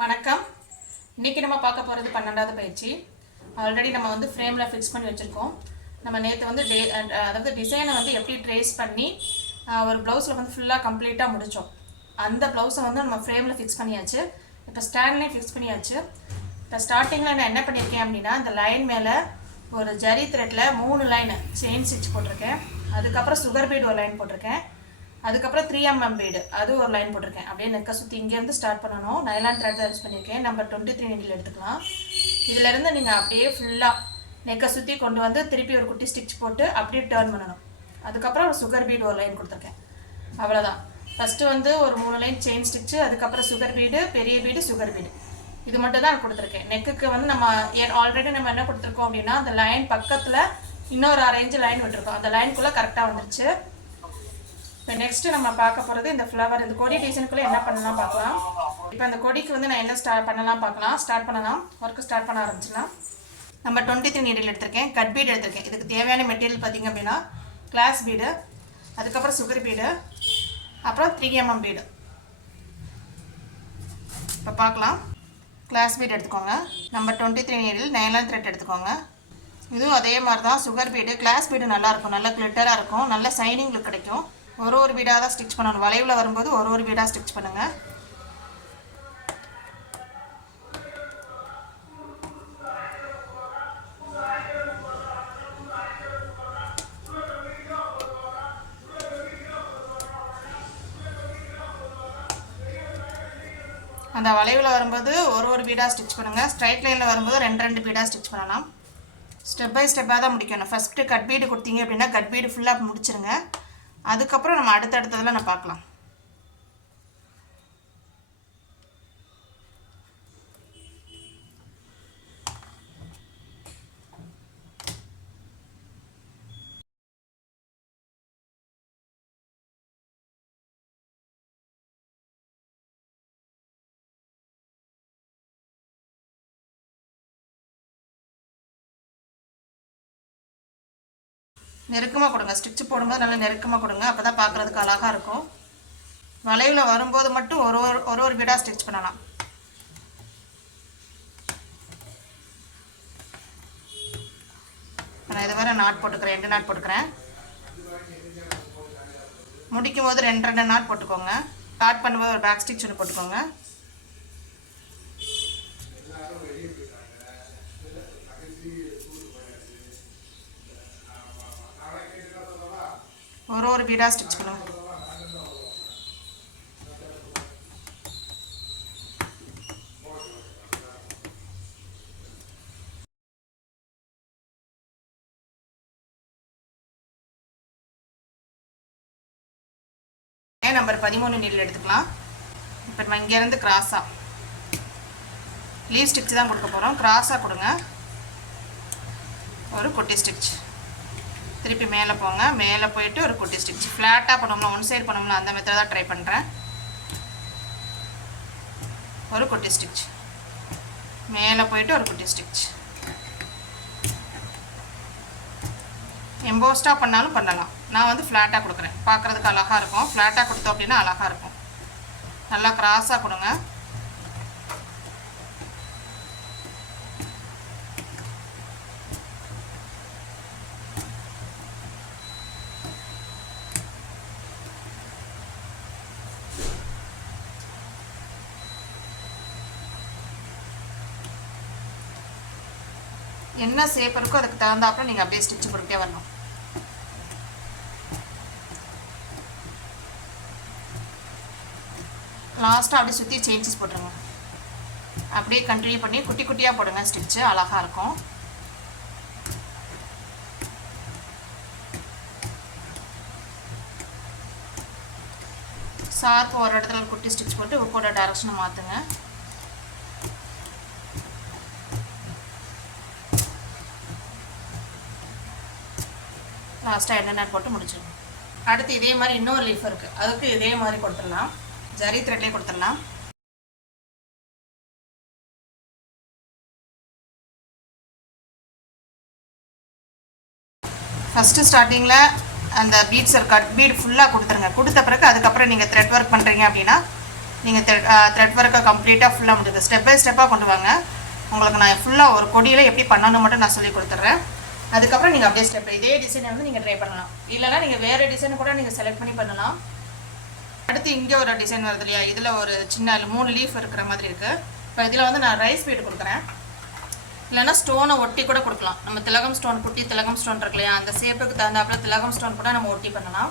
வணக்கம். இன்னைக்கு நம்ம பார்க்க போகிறது பன்னெண்டாவது பயிற்சி. ஆல்ரெடி நம்ம வந்து ஃப்ரேமில் ஃபிக்ஸ் பண்ணி வச்சுருக்கோம். நம்ம நேற்று வந்து டே அதாவது டிசைனை வந்து எப்படி ட்ரேஸ் பண்ணி ஒரு ப்ளவுஸில் வந்து ஃபுல்லாக கம்ப்ளீட்டாக முடித்தோம் அந்த ப்ளவுஸை வந்து நம்ம ஃப்ரேமில் ஃபிக்ஸ் பண்ணியாச்சு. இப்போ ஸ்டாண்ட்லேயும் ஃபிக்ஸ் பண்ணியாச்சு. இப்போ ஸ்டார்டிங்கில் நான் என்ன பண்ணியிருக்கேன் அப்படின்னா இந்த லைன் மேலே ஒரு ஜரி த்ரெட்டில் மூணு லைனு செயின் ஸ்டிச் போட்டிருக்கேன். அதுக்கப்புறம் சுகர் பீட் ஒரு லைன் போட்டிருக்கேன். அதுக்கப்புறம் த்ரீ எம்எம் பீடு அது ஒரு லைன் போட்டிருக்கேன். அப்படியே நெக்கை சுற்றி இங்கேருந்து ஸ்டார்ட் பண்ணணும். நைலான் த்ரெட் யூஸ் பண்ணியிருக்கேன். நம்பர் டுவெண்ட்டி த்ரீ நீடில் எடுத்துக்கலாம் இதுலேருந்து நீங்கள் அப்படியே ஃபுல்லாக நெக்கை சுற்றி கொண்டு வந்து திருப்பி ஒரு குட்டி ஸ்டிச் போட்டு அப்படியே டேர்ன் பண்ணணும். அதுக்கப்புறம் ஒரு சுகர் பீடு ஒரு லைன் கொடுத்துருக்கேன். அவ்வளோதான் ஃபஸ்ட்டு வந்து ஒரு மூணு லைன் செயின் ஸ்டிச்சு அதுக்கப்புறம் சுகர் பீடு பெரிய பீடு சுகர் பீடு இது மட்டும் தான் கொடுத்துருக்கேன். நெக்குக்கு வந்து நம்ம ஆல்ரெடி நம்ம என்ன கொடுத்துருக்கோம் அப்படின்னா அந்த லைன் பக்கத்தில் இன்னொரு அரேஞ்சு லைன் விட்டுருக்கோம். அந்த லைனுக்குள்ளே கரெக்டாக வந்துருச்சு. இப்போ நெக்ஸ்ட்டு நம்ம பார்க்க போகிறது இந்த ஃப்ளவர் இந்த கொடி டிசைனுக்குள்ளே என்ன பண்ணலாம் பார்க்கலாம். இப்போ அந்த கொடிக்கு வந்து நான் என்ன ஸ்டார்ட் பண்ணலாம் பார்க்கலாம். ஸ்டார்ட் பண்ணலாம். ஒர்க்கு ஸ்டார்ட் பண்ண ஆரம்பிச்சுன்னா. நம்ம டுவெண்ட்டி த்ரீ நீடில் எடுத்திருக்கேன். கட் பீடு எடுத்திருக்கேன். இதுக்கு தேவையான மெட்டீரியல் பார்த்தீங்க அப்படின்னா கிளாஸ் பீடு அதுக்கப்புறம் சுகர் பீடு அப்புறம் த்ரீ எம்எம் பீடு இப்போ பார்க்கலாம். கிளாஸ் பீட் எடுத்துக்கோங்க. Number twenty three needle nylon thread எடுத்துக்கோங்க. இதுவும் அதே மாதிரி தான் சுகர் பீடு கிளாஸ் பீடு நல்லா நல்ல கிளிட்டராக இருக்கும். நல்ல சைனிங் லுக் கிடைக்கும். ஒரு ஒரு வீடாக தான் ஸ்டிச் பண்ணணும். வளைவில் வரும்போது ஒரு ஒரு வீடாக ஸ்டிச் பண்ணுங்கள் அந்த வளைவில் வரும்போது ஒரு ஒரு பீடாக ஸ்டிச் பண்ணுங்கள் ஸ்ட்ரைட் லைனில் வரும்போது ரெண்டு ரெண்டு பீடாக ஸ்டிச் பண்ணலாம். ஸ்டெப் பை ஸ்டெப்பாக தான் முடிக்கணும். ஃபஸ்ட்டு கட் பீடு கொடுத்தீங்க அப்படின்னா கட் பீடு ஃபுல்லாக முடிச்சிருங்க. அதுக்கப்புறம் நம்ம அடுத்தடுத்ததில் நான் பார்க்கலாம். நெருக்கமாக கொடுங்க. ஸ்டிச்சு போடும்போது நல்லா நெருக்கமாக கொடுங்க. அப்போ தான் பார்க்குறதுக்கு அழகாக இருக்கும். வளைவில் வரும்போது மட்டும் ஒரு ஒரு ஒரு ஒரு வீடாக ஸ்டிச் பண்ணலாம். நான் இது வரை நாட் போட்டுக்கிறேன். ரெண்டு நாட் போட்டுக்கிறேன். முடிக்கும் போது ரெண்டு ரெண்டு நாட் போட்டுக்கோங்க. ஸ்டார்ட் பண்ணும்போது ஒரு பேக் ஸ்டிச் ஒன்று போட்டுக்கோங்க. ஒரு ஒரு பீடாக ஸ்டிச் பண்ணுவோம் நம்பர் பதிமூணு நீடில் எடுத்துக்கலாம். இப்போ நம்ம இங்கேருந்து கிராஸாக லீவ் ஸ்டிச் தான் கொடுக்க போகிறோம் கிராஸாக கொடுங்க. ஒரு குட்டி ஸ்டிச் திருப்பி மேலே போங்க. மேலே போயிட்டு ஒரு குட்டி ஸ்டிச் ஃப்ளாட்டாக பண்ணோம்னா ஒன் சைடு பண்ணோம்னா அந்த மெத்தட் தான் ட்ரை பண்ணுறேன் ஒரு குட்டி ஸ்டிச் மேலே போயிட்டு ஒரு குட்டி ஸ்டிச் எம்போஸ்டாக பண்ணாலும் பண்ணலாம். நான் வந்து ஃப்ளாட்டாக கொடுக்குறேன். பார்க்குறதுக்கு அழகாக இருக்கும். ஃப்ளாட்டாக கொடுத்தோம் அப்படின்னா அழகாக இருக்கும். நல்லா கிராஸாக கொடுங்க. என்ன ஷேப் இருக்கோ அதுக்கு தகுந்தாப்புல நீங்கள் அப்படியே ஸ்டிச் போட்டுக்கிட்டே வரணும். லாஸ்ட்டாக அப்படியே சுற்றி சேஞ்சஸ் போட்டுருங்க. அப்படியே கண்டினியூ பண்ணி குட்டி குட்டியாக போடுங்க ஸ்டிச்சு அழகாக இருக்கும். சார்ப் ஒரு இடத்துல குட்டி ஸ்டிச் போட்டு உக்கோட டைரக்ஷனை மாற்றுங்க லாஸ்ட்டாக என்னென்ன போட்டு முடிச்சிடும் அடுத்து இதே மாதிரி இன்னொரு லீஃப் இருக்குது அதுக்கு இதே மாதிரி கொடுத்துடலாம். ஜரி த்ரெட்லேயே கொடுத்துடலாம். ஃபஸ்ட்டு ஸ்டார்டிங்கில் அந்த பீட்ஸ் கட் பீட் ஃபுல்லாக கொடுத்துருங்க. கொடுத்த பிறகு அதுக்கப்புறம் நீங்கள் த்ரெட் ஒர்க் பண்ணுறீங்க அப்படின்னா நீங்கள் த்ரெட் ஒர்க்கை கம்ப்ளீட்டாக ஃபுல்லாக முடியுது. ஸ்டெப் பை ஸ்டெப்பாக கொண்டு வாங்க. உங்களுக்கு நான் ஃபுல்லாக ஒரு கொடியில் எப்படி பண்ணணும் மட்டும் நான் சொல்லி கொடுத்துட்றேன். அதுக்கப்புறம் நீங்கள் அப்படியே ஸ்டெப் இதே டிசைனை வந்து நீங்கள் ட்ரை பண்ணலாம். இல்லைனா நீங்கள் வேறு டிசைன் கூட நீங்கள் செலக்ட் பண்ணி பண்ணலாம். அடுத்து இங்கே ஒரு டிசைன் வருது இல்லையா? இதில் ஒரு சின்ன மூணு லீஃப் இருக்கிற மாதிரி இருக்குது இப்போ இதில் வந்து நான் ரைஸ் பீட் கொடுக்குறேன். இல்லைன்னா ஸ்டோனை ஒட்டி கூட கொடுக்கலாம். நம்ம திலகம் ஸ்டோன் குட்டி திலகம் ஸ்டோன் இருக்கு இல்லையா? அந்த ஷேப்புக்கு தகுந்தாப்புல திலகம் ஸ்டோன் கூட நம்ம ஒட்டி பண்ணலாம்.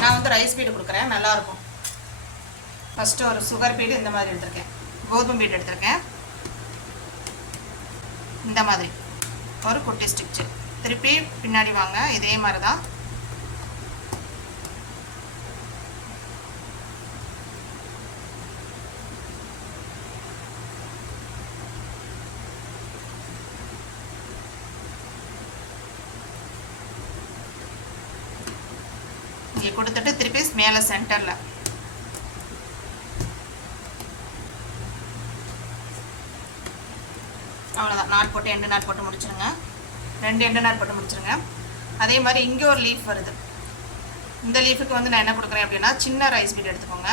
நான் வந்து ரைஸ் பீடு கொடுக்குறேன். நல்லாயிருக்கும் ஃபஸ்ட்டு ஒரு சுகர் பீடு இந்த மாதிரி எடுத்திருக்கேன். கோதுமை பீடு எடுத்திருக்கேன். இந்த மாதிரி. ஒரு குட்டி ஸ்டிச்சு திருப்பி பின்னாடி வாங்க இதே மாதிரி தான் இங்கே கொடுத்துட்டு திருப்பி மேலே சென்டரில். அவ்வளோதான் நாட் போட்டு எண்டு நாட் போட்டு முடிச்சிருங்க. ரெண்டு எண்டு போட்டு முடிச்சிருங்க. அதே மாதிரி இங்கே ஒரு லீஃப் வருது. இந்த லீஃபுக்கு வந்து நான் என்ன கொடுக்குறேன் அப்படின்னா சின்ன ரைஸ் பீட் எடுத்துக்கோங்க.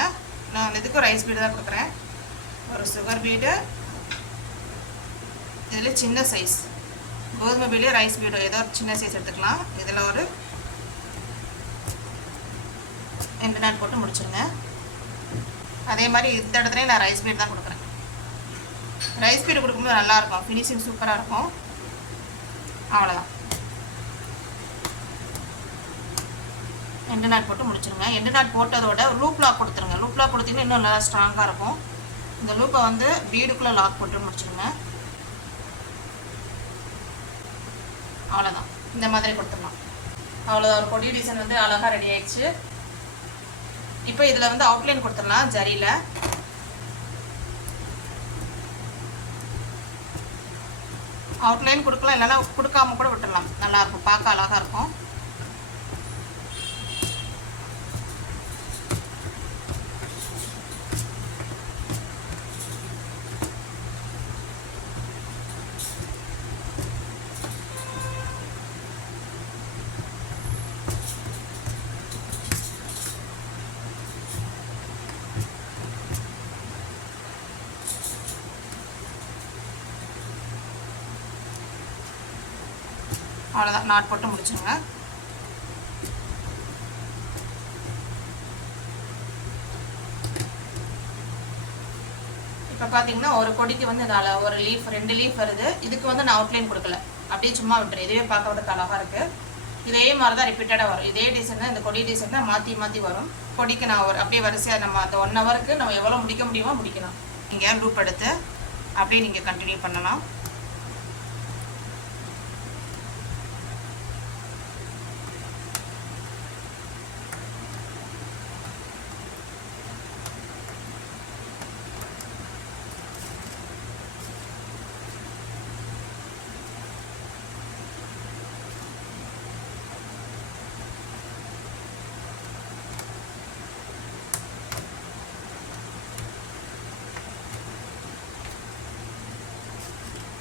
நான் இதுக்கும் ரைஸ் பீடு தான் கொடுக்குறேன். ஒரு சுகர் பீடு இதில் சின்ன சைஸ் கோதுமை பீடு ரைஸ் பீடு ஏதோ ஒரு சின்ன சைஸ் எடுத்துக்கலாம். இதில் ஒரு ரெண்டு நாள் போட்டு முடிச்சிருங்க. அதே மாதிரி இந்த இடத்துலையும் நான் ரைஸ் பீடு தான் கொடுக்குறேன். ரைஸ் பீடு கொடுக்கும்போது நல்லாயிருக்கும் ஃபினிஷிங் சூப்பராக இருக்கும். அவ்வளோதான் எண்டு நாட் போட்டு முடிச்சிருங்க. எண்டு நாட் போட்டதோட லூப் லாக் கொடுத்துருங்க. லூப் லாக் கொடுத்தீங்கன்னா இன்னும் நல்லா ஸ்ட்ராங்காக இருக்கும். இந்த லூப்பை வந்து வீடுக்குள்ளே லாக் போட்டு முடிச்சிருங்க. அவ்வளோதான் இந்த மாதிரி கொடுத்துடலாம். அவ்வளோதான் ஒரு கொடி டிசைன் வந்து அழகாக ரெடி ஆயிடுச்சு. இப்போ இதில் வந்து அவுட்லைன் கொடுத்துடலாம் ஜரியில். அவுட்லைன் கொடுக்கலாம் இல்லைன்னா கொடுக்காம கூட விட்டுடலாம். நல்லா இருக்கும் பார்க்க அழகாக இருக்கும். அவ்வளோதான் நாட் போட்டு முடிச்சுங்க இப்போ பார்த்தீங்கன்னா ஒரு கொடிக்கு வந்து இதால் ஒரு லீஃப் ரெண்டு லீஃப் வருது. இதுக்கு வந்து நான் அவுட்லைன் கொடுக்கல. அப்படியே சும்மா விட்டுரு இதுவே பார்க்கறதுக்கு அழகாக இருக்குது இதே மாதிரி தான் ரிப்பீட்டடாக வரும். இதே டிசைன் தான் இந்த கொடி டிசைன் தான் மாற்றி மாற்றி வரும். கொடிக்கு நான் ஒரு அப்படியே வரிசையாக நம்ம அந்த ஒன் ஹவருக்கு நம்ம எவ்வளோ முடிக்க முடியுமோ முடிக்கலாம். நீங்கள் குரூப் எடுத்து அப்படியே நீங்கள் கண்டினியூ பண்ணலாம்.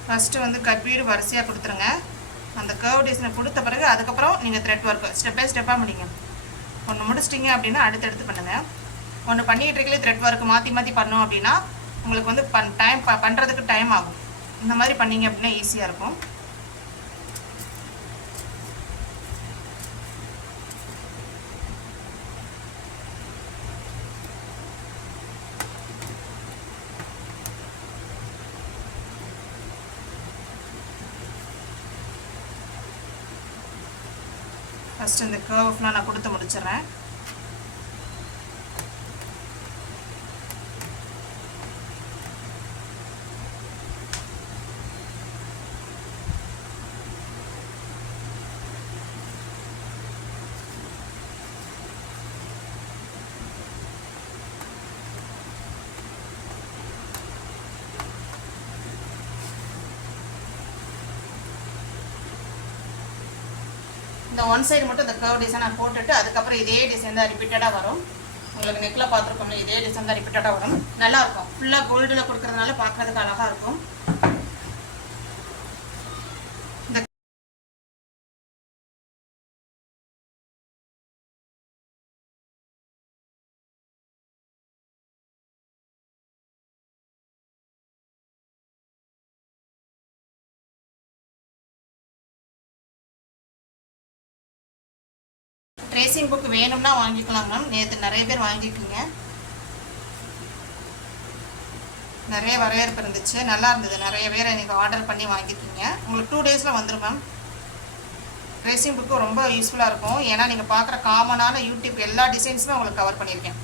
ஃபஸ்ட்டு வந்து கட்வீடு வரிசையாக கொடுத்துருங்க. அந்த கர்வ் டிசைனை கொடுத்த பிறகு அதுக்கப்புறம் நீங்கள் த்ரெட் ஒர்க் ஸ்டெப் பை ஸ்டெப்பாக முடிங்க. ஒன்று முடிச்சிட்டிங்க அப்படின்னா அடுத்தடுத்து பண்ணுங்கள் ஒன்று பண்ணிகிட்டு இருக்கலே த்ரெட் ஒர்க் மாற்றி மாற்றி பண்ணோம் அப்படின்னா உங்களுக்கு வந்து பண் டைம் ப பண்ணுறதுக்கு டைம் ஆகும். இந்த மாதிரி பண்ணீங்க அப்படின்னா ஈஸியாக இருக்கும். ஃபஸ்ட்டு இந்த கேர்வ்லாம் நான் கொடுத்து முடிச்சிடுறேன். இந்த ஒன் சைடு மட்டும் இந்த கர்வ் டிசைனை போட்டுட்டு அதுக்கப்புறம் இதே டிசைன் தான் ரிப்பீட்டடாக வரும். உங்களுக்கு நெக்கில் பார்த்துருக்கோம்ல இதே டிசைன் தான் ரிப்பீட்டடாக வரும். நல்லாயிருக்கும் ஃபுல்லாக கோல்டில் கொடுக்குறதுனால பார்க்கறதுக்கு அழகாக இருக்கும். ட்ரேசிங் புக் வேணும்னா வாங்கிக்கலாம் மேம் நேற்று நிறைய பேர் வாங்கிக்கோங்க நிறைய வரவேற்பு இருந்துச்சு. நல்லா இருந்தது. நிறைய பேர் எனக்கு ஆர்டர் பண்ணி வாங்கியிருக்கீங்க. உங்களுக்கு டூ டேஸில் வந்துடும் மேம் ட்ரெஸ்ஸிங் புக்கு ரொம்ப யூஸ்ஃபுல்லாக இருக்கும். ஏன்னா நீங்கள் பார்க்குற காமனான யூடியூப் எல்லா டிசைன்ஸுமே உங்களுக்கு கவர் பண்ணியிருக்கேன்.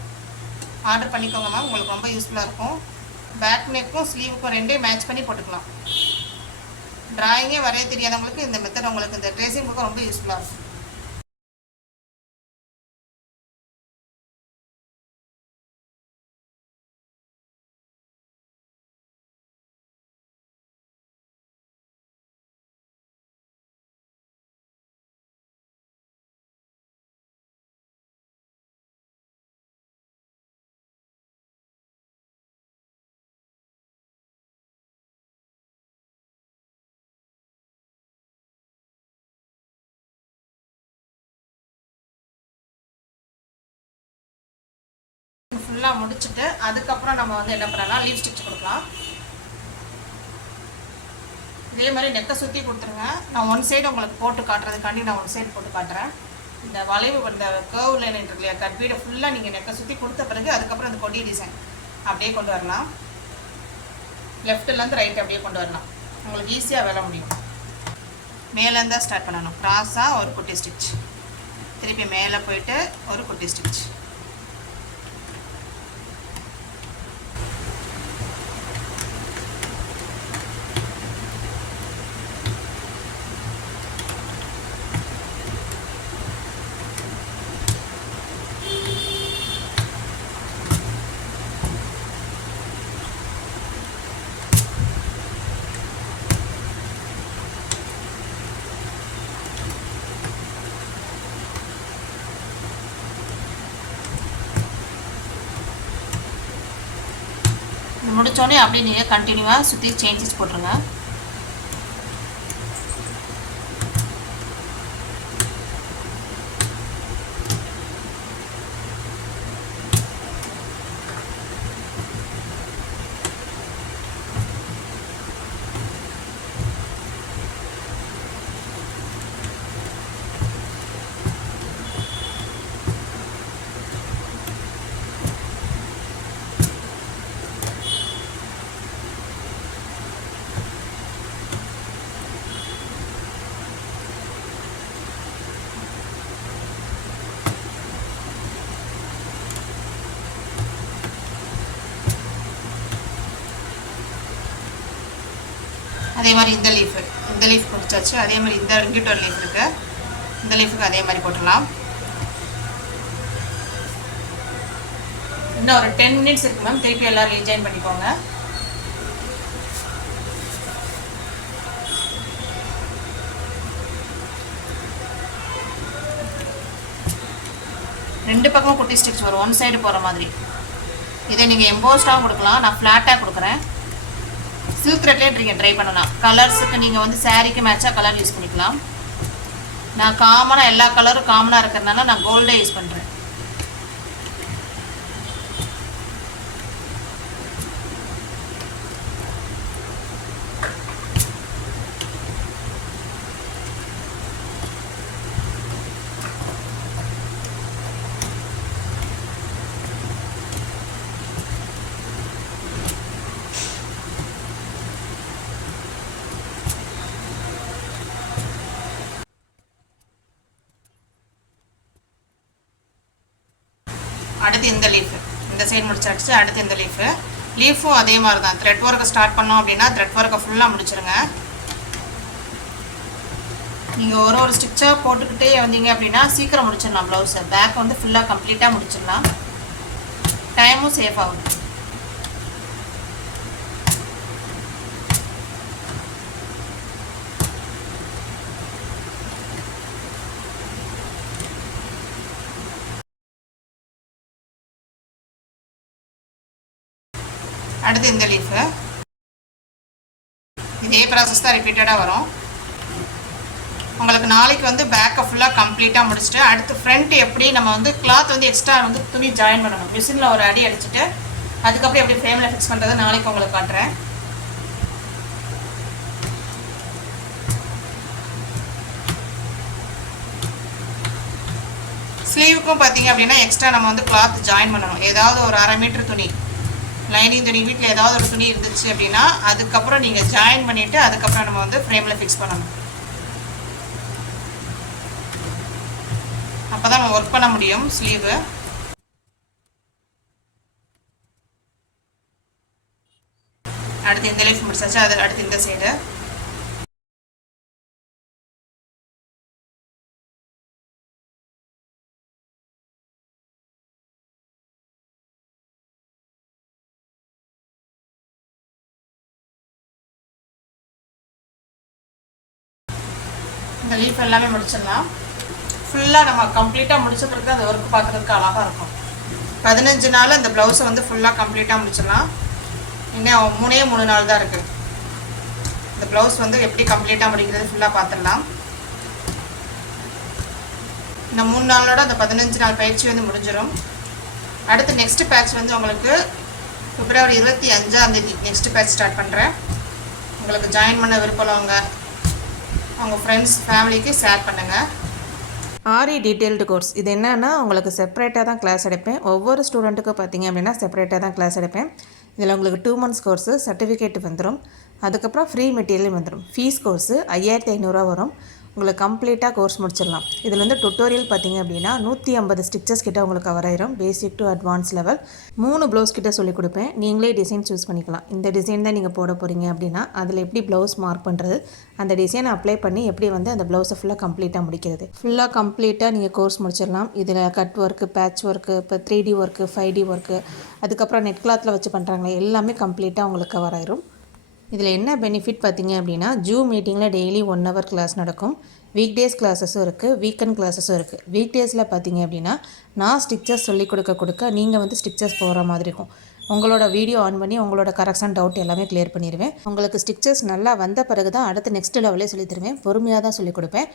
ஆர்டர் பண்ணிக்கோங்க மேம் உங்களுக்கு ரொம்ப யூஸ்ஃபுல்லாக இருக்கும். பேக் நெக்கும் ஸ்லீவுக்கும் ரெண்டே மேட்ச் பண்ணி போட்டுக்கலாம். ட்ராயிங்கே வரைய தெரியாதவங்களுக்கு இந்த மெத்தட் உங்களுக்கு இந்த ட்ரெஸ்ஸிங் புக்கு ரொம்ப யூஸ்ஃபுல்லாக இருக்கும். ஃபுல்லாக முடிச்சுட்டு அதுக்கப்புறம் நம்ம வந்து என்ன பண்ணலாம்? லீவ் ஸ்டிச் கொடுக்கலாம். இதே மாதிரி நெக்கை சுற்றி கொடுத்துருங்க. நான் ஒன் சைடு உங்களுக்கு போட்டு காட்டுறதுக்காண்டி நான் ஒன் சைடு போட்டு காட்டுறேன். இந்த வளைவு இந்த கேர்வ் லைன் இருக்கு இல்லையா கட் வீடை ஃபுல்லாக நீங்கள் நெக்கை சுற்றி கொடுத்த பிறகு அதுக்கப்புறம் அந்த கொடி டிசைன் அப்படியே கொண்டு வரலாம். லெஃப்ட்லேருந்து ரைட் அப்படியே கொண்டு வரலாம். உங்களுக்கு ஈஸியாக வேலை முடியும். மேலேருந்து தான் ஸ்டார்ட் பண்ணணும். க்ராஸாக ஒரு குட்டி ஸ்டிச் திருப்பி மேலே போயிட்டு ஒரு குட்டி ஸ்டிச் இது முடித்தோடனே அப்படியே நீங்கள் கண்டினியூவாக சுற்றி சேஞ்சஸ் போட்டுருங்க. அதே மாதிரி இந்த லீஃபு இந்த லீஃப் பிடிச்சாச்சு அதே மாதிரி இந்த இங்கிட்ட ஒரு லீஃப் இருக்குது இந்த லீஃபுக்கு அதே மாதிரி போட்டுடலாம். இன்னும் ஒரு டென் மினிட்ஸ் இருக்கு மேம் திருப்பி எல்லாரும் ரீஜாயின் பண்ணிக்கோங்க. ரெண்டு பக்கமும் குட்டி ஸ்டிச் வரும். ஒன் சைடு போகிற மாதிரி. இதை நீங்கள் எம்போஸ்டாகவும் கொடுக்கலாம். நான் ஃப்ளாட்டாக கொடுக்குறேன். சில்க் த்ரெட்லேயே நீங்கள் ட்ரை பண்ணலாம். கலர்ஸுக்கு நீங்கள் வந்து சாரீக்கு மேட்சாக கலர் யூஸ் பண்ணிக்கலாம். நான் காமனாக எல்லா கலரும் காமனாக இருக்கிறதுனால நான் கோல்டே யூஸ் பண்ணுறேன் அடுத்து இந்த லீஃபு இந்த சைடு முடிச்சாச்சு அடுத்து இந்த லீஃபு லீஃபும் அதே மாதிரி தான் த்ரெட் ஒர்க்கை ஸ்டார்ட் பண்ணோம் அப்படின்னா த்ரெட் ஒர்க்கை ஃபுல்லாக முடிச்சிருங்க. நீங்கள் ஒரு ஒரு ஸ்டிச்சாக போட்டுக்கிட்டே வந்தீங்க அப்படின்னா சீக்கிரம் முடிச்சிடலாம் ப்ளவுஸை பேக் வந்து ஃபுல்லாக கம்ப்ளீட்டாக முடிச்சிடலாம். டைமும் சேஃப் ஆகும் அடுத்து இந்த லீஃபு இதே ப்ராசஸ் தான் ரிப்பீட்டடாக வரும். உங்களுக்கு நாளைக்கு வந்து பேக்கை ஃபுல்லாக கம்ப்ளீட்டாக முடிச்சுட்டு அடுத்து ஃப்ரண்ட் எப்படி நம்ம வந்து கிளாத் வந்து எக்ஸ்ட்ரா வந்து துணி ஜாயின் பண்ணணும். மிஷினில் ஒரு அடி அடிச்சுட்டு அதுக்கப்புறம் எப்படி ஃப்ரேமில் ஃபிக்ஸ் பண்ணுறது நாளைக்கு உங்களுக்கு காட்டுறேன். ஸ்லீவுக்கும் பார்த்தீங்க அப்படின்னா எக்ஸ்ட்ரா நம்ம வந்து கிளாத் ஜாயின் பண்ணணும். ஏதாவது ஒரு அரை மீட்டர் துணி. லைனிங் துணி வீட்டில் ஏதாவது ஒரு துணி இருந்துச்சு அப்படின்னா அதுக்கப்புறம் நீங்கள் ஜாயின் பண்ணிவிட்டு அதுக்கப்புறம் நம்ம வந்து ஃப்ரேமில் ஃபிக்ஸ் பண்ணணும். அப்போ தான் நம்ம ஒர்க் பண்ண முடியும் ஸ்லீவு அடுத்து இந்த லைஃப் முடிச்சாச்சு? அது அடுத்து இந்த சைடு இந்த லீஃப் எல்லாமே முடிச்சிடலாம். ஃபுல்லாக நம்ம கம்ப்ளீட்டாக முடிச்ச பிறகு அந்த ஒர்க் பார்க்குறதுக்கு அழகாக இருக்கும். பதினஞ்சு நாள் அந்த ப்ளவுஸை வந்து ஃபுல்லாக கம்ப்ளீட்டாக முடிச்சிடலாம். இன்னும் மூணே மூணு நாள் தான் இருக்குது இந்த ப்ளவுஸ் வந்து எப்படி கம்ப்ளீட்டாக முடிக்கிறது ஃபுல்லாக பார்த்துடலாம். இந்த மூணு நாளோட அந்த பதினஞ்சு நாள் பயிற்சி வந்து முடிஞ்சிடும். அடுத்து நெக்ஸ்ட் பேட்ச் வந்து உங்களுக்கு பிப்ரவரி இருபத்தி அஞ்சாந்தேதி நெக்ஸ்ட்டு நெக்ஸ்ட் பேட்ச் ஸ்டார்ட் பண்ணுறேன் உங்களுக்கு ஜாயின் பண்ண விருப்பம் உள்ளவங்க உங்கள் ஃப்ரெண்ட்ஸ் ஃபேமிலிக்கு ஷேர் பண்ணுங்கள் ஆரி டீட்டெயில்டு கோர்ஸ் இது என்னென்னா உங்களுக்கு செப்பரேட்டாக தான் கிளாஸ் எடுப்பேன். ஒவ்வொரு ஸ்டூடெண்ட்டுக்கும் பார்த்தீங்க அப்படின்னா செப்பரேட்டாக தான் கிளாஸ் எடுப்பேன். இதில் உங்களுக்கு டூ மந்த்ஸ் கோர்ஸு சர்டிஃபிகேட் வந்துடும் அதுக்கப்புறம் ஃப்ரீ மெட்டீரியல் வந்துடும் ஃபீஸ் கோர்ஸு ஐயாயிரத்தி ஐநூறுரூவா வரும். உங்களுக்கு கம்ப்ளீட்டாக கோர்ஸ் முடிச்சிடலாம். இதில் வந்து டுட்டோரியல் பார்த்தீங்க அப்படின்னா நூற்றி ஐம்பது ஸ்டிச்சஸ் கிட்ட உங்களுக்கு கவர் ஆயிரும். பேசிக் டு அட்வான்ஸ் லெவல் மூணு ப்ளவுஸ் கிட்ட சொல்லிக் கொடுப்பேன். நீங்களே டிசைன் சூஸ் பண்ணிக்கலாம். இந்த டிசைன் தான் நீங்கள் போட போகிறீங்க அப்படின்னா அதில் எப்படி ப்ளவுஸ் மார்க் பண்ணுறது அந்த டிசைனை அப்ளை பண்ணி எப்படி வந்து அந்த ப்ளவுஸை ஃபுல்லாக கம்ப்ளீட்டாக முடிக்கிறது. ஃபுல்லாக கம்ப்ளீட்டாக நீங்கள் கோர்ஸ் முடிச்சிடலாம். இதில் கட் ஒர்க்கு பேட்ச் ஒர்க்கு இப்போ three D work five D work அதுக்கப்புறம் நெட் கிளாத்தில் வச்சு பண்ணுறாங்களே எல்லாமே கம்ப்ளீட்டாக உங்களுக்கு கவர் ஆயிரும். இதில் என்ன பெனிஃபிட் பார்த்தீங்க அப்படின்னா ஜூம் மீட்டிங்கில் டெய்லி ஒன் ஹவர் கிளாஸ் நடக்கும். வீக் டேஸ் கிளாஸஸும் இருக்குது வீக்கெண்ட் கிளாஸஸும் இருக்குது வீக் டேஸில் பார்த்தீங்க அப்படின்னா நான் ஸ்டிச்சர்ஸ் சொல்லிக் கொடுக்க கொடுக்க நீங்கள் வந்து ஸ்டிச்சர்ஸ் போகிற மாதிரி இருக்கும். உங்களோட வீடியோ ஆன் பண்ணி உங்களோட கரெக்ஷன் டவுட் எல்லாமே கிளியர் பண்ணிடுவேன். உங்களுக்கு ஸ்டிச்சர்ஸ் நல்லா வந்த பிறகு தான் அடுத்த நெக்ஸ்ட் லெவலே சொல்லி தருவேன். பொறுமையாக தான் சொல்லிக் கொடுப்பேன்.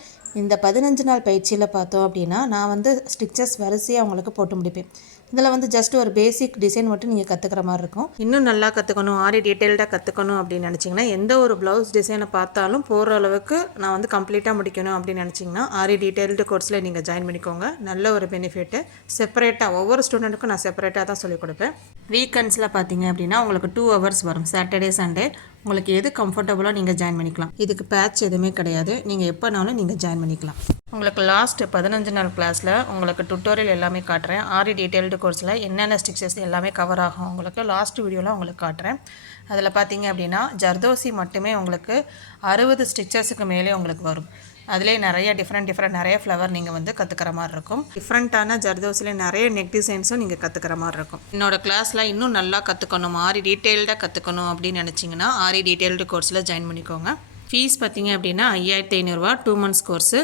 இந்த பதினஞ்சு நாள் பயிற்சியில் பார்த்தோம் அப்படின்னா நான் வந்து ஸ்டிச்சர்ஸ் வரிசையாக உங்களுக்கு போட்டு முடிப்பேன். இதில் வந்து ஜஸ்ட் ஒரு பேசிக் டிசைன் மட்டும் நீங்கள் கற்றுக்கிற மாதிரி இருக்கும். இன்னும் நல்லா கற்றுக்கணும் ஆரி டீட்டெயில்டாக கற்றுக்கணும் அப்படின்னு நினச்சிங்கன்னா எந்த ஒரு ப்ளவுஸ் டிசைனை பார்த்தாலும் போகிற அளவுக்கு நான் வந்து கம்ப்ளீட்டாக முடிக்கணும் அப்படின்னு நினச்சிங்கன்னா ஆரி டீட்டெயில்டு கோர்ஸில் நீங்கள் ஜாயின் பண்ணிக்கோங்க. நல்ல ஒரு பெனிஃபிட்டு செப்பரேட்டாக ஒவ்வொரு ஸ்டூடெண்ட்டுக்கும் நான் செப்பரேட்டாக தான் சொல்லிக் கொடுப்பேன். வீக்கெண்ட்ஸில் பார்த்தீங்க அப்படின்னா உங்களுக்கு டூ ஹவர்ஸ் வரும். சாட்டர்டே சண்டே உங்களுக்கு எது கம்ஃபர்டபுளாக நீங்கள் ஜாயின் பண்ணிக்கலாம். இதுக்கு பேட்ச் எதுவுமே கிடையாது. நீங்கள் எப்போனாலும் நீங்கள் ஜாயின் பண்ணிக்கலாம். உங்களுக்கு லாஸ்ட் பதினஞ்சு நாள் கிளாஸில் உங்களுக்கு டுட்டோரியல் எல்லாமே காட்டுறேன். ஆரி டீட்டெயில்டு கோர்ஸில் என்னென்ன ஸ்டிச்சஸ் எல்லாமே கவர் ஆகும் உங்களுக்கு லாஸ்ட் வீடியோவில் உங்களுக்கு காட்டுறேன். அதில் பார்த்தீங்க அப்படின்னா ஜர்தோசி மட்டுமே உங்களுக்கு அறுபது ஸ்டிச்சஸுக்கு மேலே உங்களுக்கு வரும். அதிலே நிறைய டிஃப்ரெண்ட் டிஃப்ரெண்ட் நிறைய ஃப்ளவர் நீங்கள் வந்து கற்றுக்கிற மாதிரி இருக்கும். டிஃப்ரெண்ட்டான ஜர்தோசிலே நிறைய நெக் டிசைன்ஸும் நீங்கள் கற்றுக்கிற மாதிரி இருக்கும். என்னோடய கிளாஸில் இன்னும் நல்லா கற்றுக்கணும் ஆரி டீட்டெயில்டாக கற்றுக்கணும் அப்படின்னு நினச்சிங்கன்னா ஆரி டீட்டெயில்டு கோர்ஸில் ஜாயின் பண்ணிக்கோங்க. ஃபீஸ் பார்த்தீங்க அப்படின்னா ஐயாயிரத்தி ஐநூறுரூவா டூ மந்த்ஸ் கோர்ஸு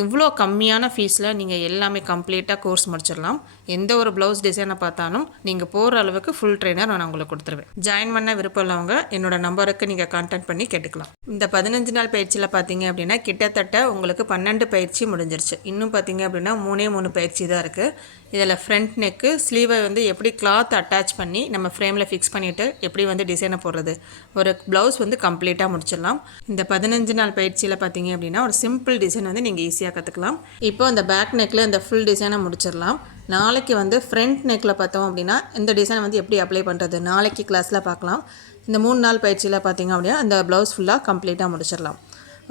இவ்வளோ கம்மியான ஃபீஸில் நீங்கள் எல்லாமே கம்ப்ளீட்டாக கோர்ஸ் முடிச்சிடலாம். எந்த ஒரு ப்ளவுஸ் டிசைனை பார்த்தாலும் நீங்கள் போகிற அளவுக்கு ஃபுல் ட்ரெயினர் நான் உங்களுக்கு கொடுத்துருவேன். ஜாயின் பண்ண விருப்பம் உள்ளவங்க என்னோட நம்பருக்கு நீங்கள் கான்டாக்ட் பண்ணி கேட்டுக்கலாம். இந்த பதினஞ்சு நாள் பயிற்சியில் பார்த்தீங்க அப்படின்னா கிட்டத்தட்ட உங்களுக்கு பன்னெண்டு பயிற்சி முடிஞ்சிருச்சு. இன்னும் பார்த்தீங்க அப்படின்னா மூணே மூணு பயிற்சி தான் இருக்குது இதில் ஃப்ரண்ட் நெக்கு ஸ்லீவை வந்து எப்படி கிளாத் அட்டாச் பண்ணி நம்ம ஃப்ரேமில் ஃபிக்ஸ் பண்ணிவிட்டு எப்படி வந்து டிசைனை போடுறது. ஒரு ப்ளவுஸ் வந்து கம்ப்ளீட்டாக முடிச்சிடலாம். இந்த பதினஞ்சு நாள் பயிற்சியில் பார்த்தீங்க அப்படின்னா ஒரு சிம்பிள் டிசைன் வந்து நீங்கள் ஈஸியாக கற்றுக்கலாம் இப்போ இந்த பேக் நெக்கில் இந்த ஃபுல் டிசைனை முடிச்சிடலாம். நாளைக்கு வந்து ஃப்ரண்ட் நெக்கில் பார்த்தோம் அப்படின்னா இந்த டிசைனை வந்து எப்படி அப்ளை பண்ணுறது நாளைக்கு கிளாஸில் பார்க்கலாம். இந்த மூணு நாள் பயிற்சியில் பார்த்தீங்க அப்படின்னா அந்த ப்ளவுஸ் ஃபுல்லாக கம்ப்ளீட்டாக முடிச்சிடலாம்.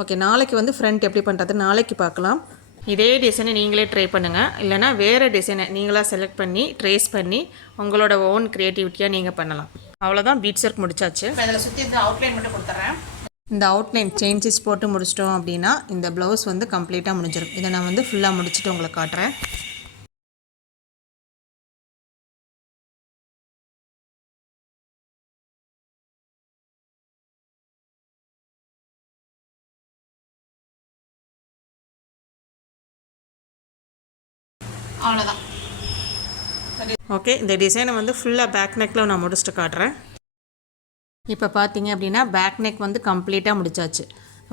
ஓகே நாளைக்கு வந்து ஃப்ரண்ட் எப்படி பண்ணுறது நாளைக்கு பார்க்கலாம். இதே டிசைனை நீங்களே ட்ரை பண்ணுங்கள் இல்லைனா வேறு டிசைனை நீங்களாக செலக்ட் பண்ணி ட்ரேஸ் பண்ணி உங்களோட ஓன் க்ரியேட்டிவிட்டியாக நீங்கள் பண்ணலாம். அவ்வளோதான் பீட்ஸ் ஒர்க் முடிச்சாச்சு. இதில் சுற்றி இந்த அவுட்லைன் மட்டும் கொடுத்துட்றேன் இந்த அவுட்லைன் சேஞ்சஸ் போட்டு முடிச்சிட்டோம் அப்படின்னா இந்த ப்ளவுஸ் வந்து கம்ப்ளீட்டாக முடிஞ்சிடும் இதை நான் வந்து ஃபுல்லாக முடிச்சுட்டு உங்களுக்கு காட்டுறேன். அவ்வளோதான் ஓகே இந்த டிசைனை வந்து ஃபுல்லாக பேக் நெக்கில் நான் முடிச்சுட்டு காட்டுறேன். இப்போ பார்த்தீங்க அப்படின்னா பேக் நெக் வந்து கம்ப்ளீட்டாக முடிச்சாச்சு.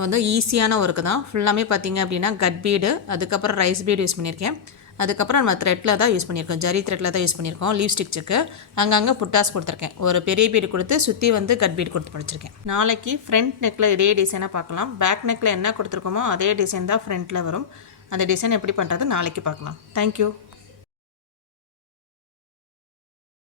வந்து ஈஸியான ஒர்க்கு தான். ஃபுல்லாமே பார்த்தீங்க அப்படின்னா கட் பீடு அதுக்கப்புறம் ரைஸ் பீடு யூஸ் பண்ணியிருக்கேன். அதுக்கப்புறம் நம்ம த்ரெட்டில் தான் யூஸ் பண்ணியிருக்கோம். ஜரி த்ரெட்டில் தான் யூஸ் பண்ணியிருக்கோம். லீவ் ஸ்டிச்சுக்கு அங்கங்கே புட்டாஸ் கொடுத்துருக்கேன். ஒரு பெரிய பீடு கொடுத்து சுற்றி வந்து கட் பீடு கொடுத்து படிச்சிருக்கேன் நாளைக்கு ஃப்ரண்ட் நெக்கில் இதே டிசைனாக பார்க்கலாம். பேக் நெக்கில் என்ன கொடுத்துருக்கோமோ அதே டிசைன் தான் ஃப்ரண்ட்டில் வரும். அந்த டிசைன் எப்படி பண்ணுறது நாளைக்கு பார்க்கலாம். தேங்க்யூ